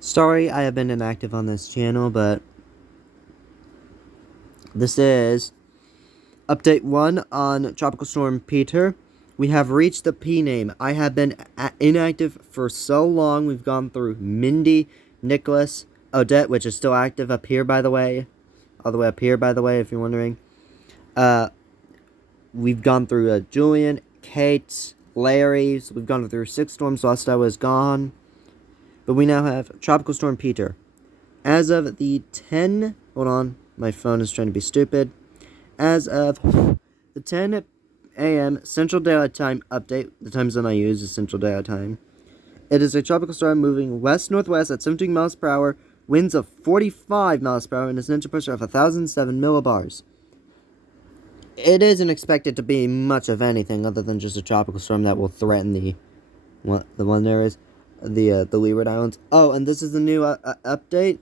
Sorry, I have been inactive on this channel, but this is update 1 on Tropical Storm Peter. We have reached the P name. I have been inactive for so long. We've gone through Mindy, Nicholas, Odette, which is still active up here, by the way. All the way up here, by the way, if you're wondering. We've gone through Julian, Kate, Larry. So we've gone through 6 storms whilst I was gone. But we now have Tropical Storm Peter. As of the 10... Hold on. My phone is trying to be stupid. As of the 10 a.m. Central Daylight Time update, the time zone I use is Central Daylight Time. It is a tropical storm moving west-northwest at 17 miles per hour, winds of 45 miles per hour, and a center pressure of 1,007 millibars. It isn't expected to be much of anything other than just a tropical storm that will threaten the one areas, the Leeward Islands. Oh, and this is the new update.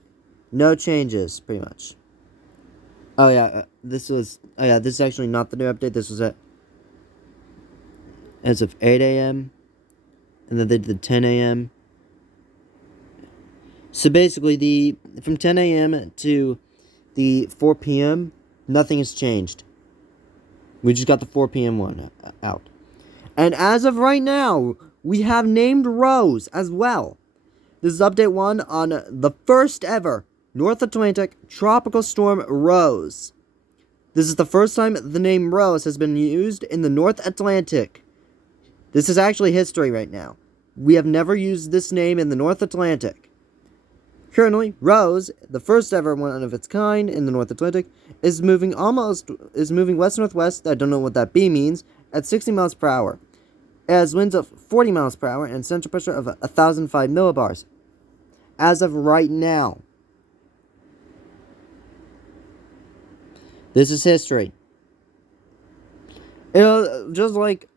No changes, pretty much. Oh yeah, this is actually not the new update. This was as of 8 a.m. and then they did the 10 a.m. So basically, from 10 a.m. to the 4 p.m., nothing has changed. We just got the 4 p.m. one out. And as of right now, we have named Rose as well. This is update 1 on the first ever North Atlantic Tropical Storm Rose. This is the first time the name Rose has been used in the North Atlantic. This is actually history right now. We have never used this name in the North Atlantic. Currently, Rose, the first ever one of its kind in the North Atlantic, is moving west-northwest, I don't know what that B means, at 60 miles per hour. It has winds of 40 miles per hour and center pressure of 1,005 millibars. As of right now. This is history. Just like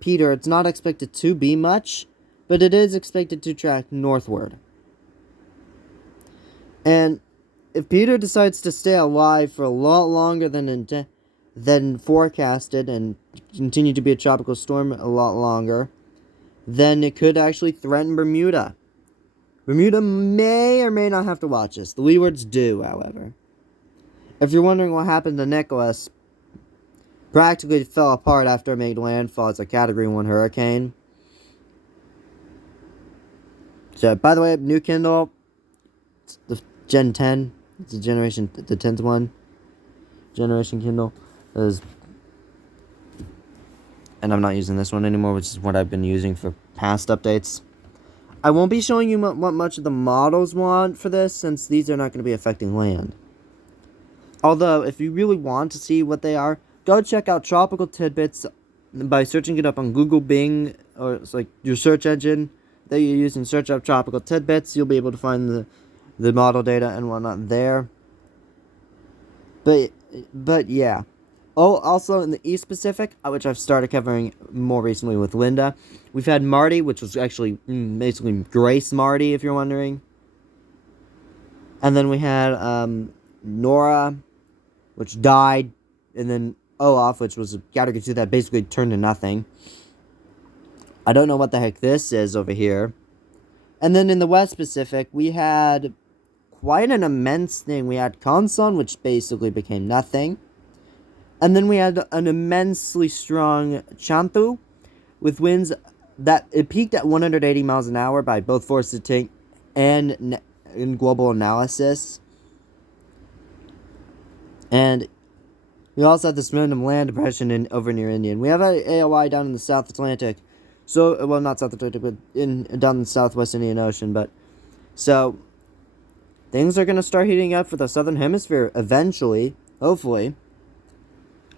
Peter, it's not expected to be much, but it is expected to track northward. And if Peter decides to stay alive for a lot longer than forecasted and continue to be a tropical storm a lot longer, then it could actually threaten Bermuda. Bermuda may or may not have to watch this. The Leewards do, however. If you're wondering what happened to Nicholas, practically fell apart after it made landfall as a Category 1 hurricane. So, by the way, new Kindle, it's the Gen 10, it's the 10th one, Generation Kindle, and I'm not using this one anymore, which is what I've been using for past updates. I won't be showing you what much of the models want for this, since these are not going to be affecting land. Although, if you really want to see what they are, go check out Tropical Tidbits by searching it up on Google Bing, or it's like your search engine that you use and search up Tropical Tidbits. You'll be able to find the model data and whatnot there. But yeah. Oh, also in the East Pacific, which I've started covering more recently with Linda, we've had Marty, which was actually basically Grace Marty, if you're wondering. And then we had Nora, which died, and then Olaf, which was a Category 2 that basically turned to nothing. I don't know what the heck this is over here. And then in the West Pacific, we had quite an immense thing. We had Conson, which basically became nothing. And then we had an immensely strong Chantu, with winds that it peaked at 180 miles an hour by both Force Tank and in global analysis. And we also have this random land depression over near Indian. We have an AOI down in the South Atlantic. So, well, not South Atlantic, but down in the Southwest Indian Ocean. But, so, things are going to start heating up for the Southern Hemisphere eventually, hopefully.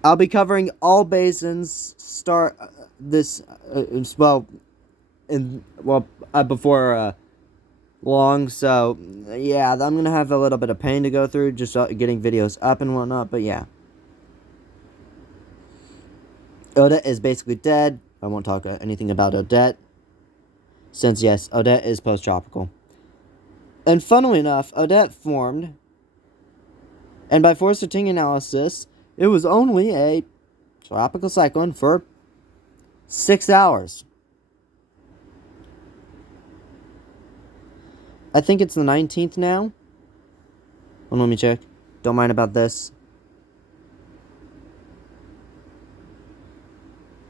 I'll be covering all basins before long, so yeah, I'm gonna have a little bit of pain to go through just getting videos up and whatnot, but yeah. Odette is basically dead. I won't talk anything about Odette, since yes, Odette is post-tropical. And funnily enough, Odette formed, and by Forster Ting analysis, it was only a tropical cyclone for 6 hours. I think it's the 19th now. Hold on, let me check. Don't mind about this.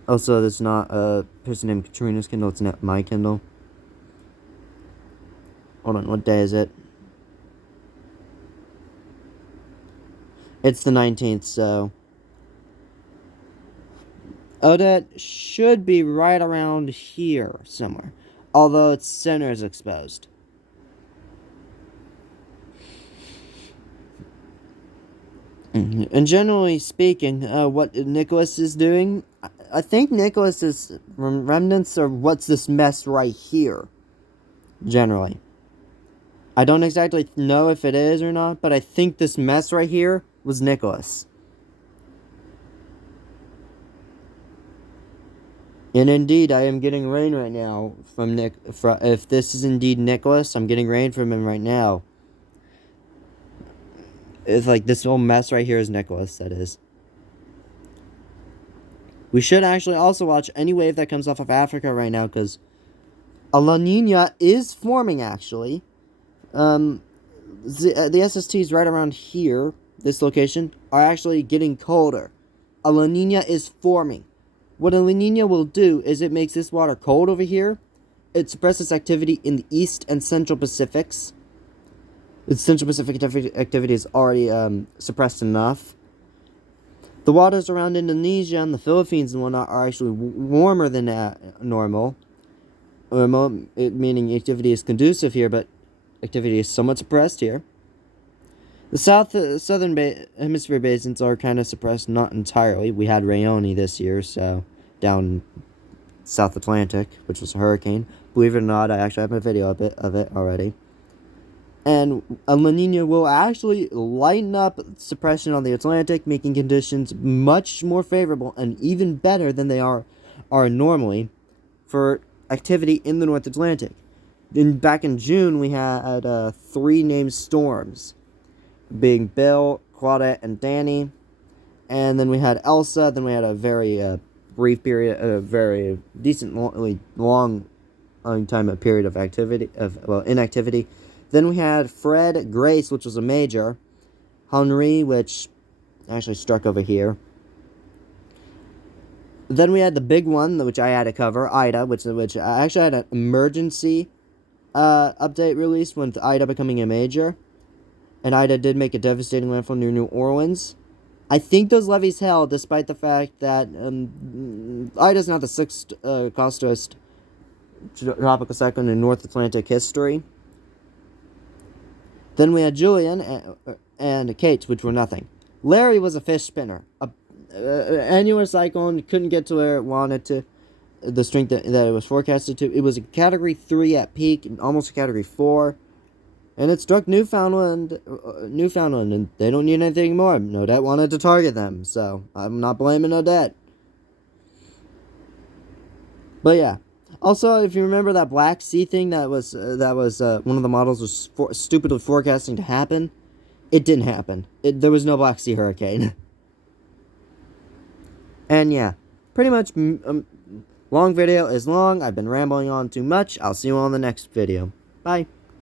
Also, there's not a person named Katrina's Kindle. It's not my Kindle. Hold on, what day is it? It's the 19th, so... Odette should be right around here somewhere. Although its center is exposed. And generally speaking, what Nicholas is doing, I think Nicholas is remnants of what's this mess right here. Generally. I don't exactly know if it is or not, but I think this mess right here was Nicholas. And indeed, I am getting rain right now from Nick. If this is indeed Nicholas, I'm getting rain from him right now. It's like this whole mess right here is Nicholas, that is. We should actually also watch any wave that comes off of Africa right now, because a La Nina is forming, actually. The SSTs right around here, this location, are actually getting colder. A La Nina is forming. What a La Nina will do is it makes this water cold over here. It suppresses activity in the East and Central Pacifics. The Central Pacific activity is already suppressed enough. The waters around Indonesia and the Philippines and whatnot are actually warmer than normal. Meaning activity is conducive here, but activity is somewhat suppressed here. The southern hemisphere basins are kind of suppressed, not entirely. We had Rayoni this year, so down South Atlantic, which was a hurricane. Believe it or not, I actually have a video of it already. And a La Nina will actually lighten up suppression on the Atlantic, making conditions much more favorable and even better than they are normally for activity in the North Atlantic. Back in June, we had 3 named storms, being Bill, Claudette, and Danny. And then we had Elsa. Then we had a very brief period, a very decently long time, a period of activity, inactivity. Then we had Fred, Grace, which was a major, Henri, which actually struck over here. Then we had the big one, which I had to cover, Ida, which I actually had an emergency update released with Ida becoming a major. And Ida did make a devastating landfall near New Orleans. I think those levees held, despite the fact that Ida's not the 6th costliest tropical cyclone in North Atlantic history. Then we had Julian and Kate, which were nothing. Larry was a fish spinner. Annular cyclone, couldn't get to where it wanted to, the strength that it was forecasted to. It was a Category 3 at peak, and almost a Category 4. And it struck Newfoundland, and they don't need anything more. Odette wanted to target them, so I'm not blaming Odette. But yeah. Also, if you remember that Black Sea thing that was one of the models was stupidly forecasting to happen, it didn't happen. There was no Black Sea hurricane. And yeah, pretty much, long video is long. I've been rambling on too much. I'll see you all in the next video. Bye.